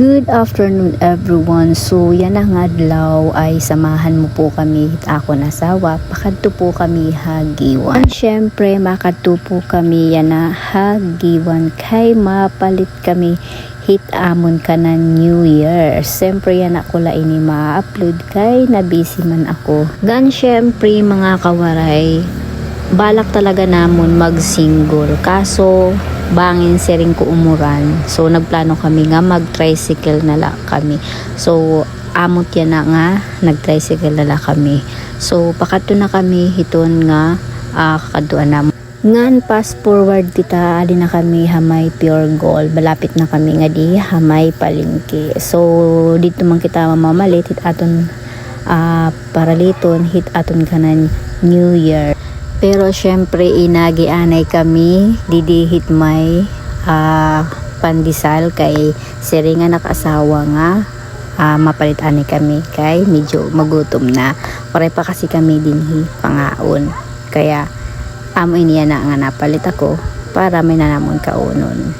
Good afternoon everyone. So yan ang adlaw ay samahan mo po kami ako nasawa. Pakadto po kami hagiwan. Syempre makadto po kami yan na hagiwan kay mapalit kami hit amon ka na New Year. Siyempre yan ako la ini ma-upload kay na busy man ako. Gan syempre mga kawaray, balak talaga namon mag-single kaso bangin siring ko umuran, so nagplano kami nga mag-tricycle na lang kami. So amot yan na nga nag-tricycle na lang kami. So pakato na kami hiton nga kakaduan na ngan fast forward kita ali na kami hamay Pure Gold, malapit na kami nga di hamay palengke. So dito man kita mamalit hit aton paraliton hit aton kanan New Year. Pero syempre inagianay kami didihit may pandesal kay siri nga nakasawa nga mapalit ani kami kay medyo magutom na. Pare pa kasi kami dinhi pangaon. Kaya amo iniya na nga napalit ako para may nanamon kaunon.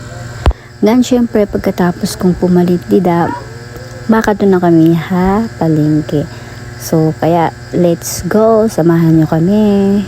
Gan syempre pagkatapos kong pumalit dida makadto na kami palengke. So kaya let's go, samahan nyo kami.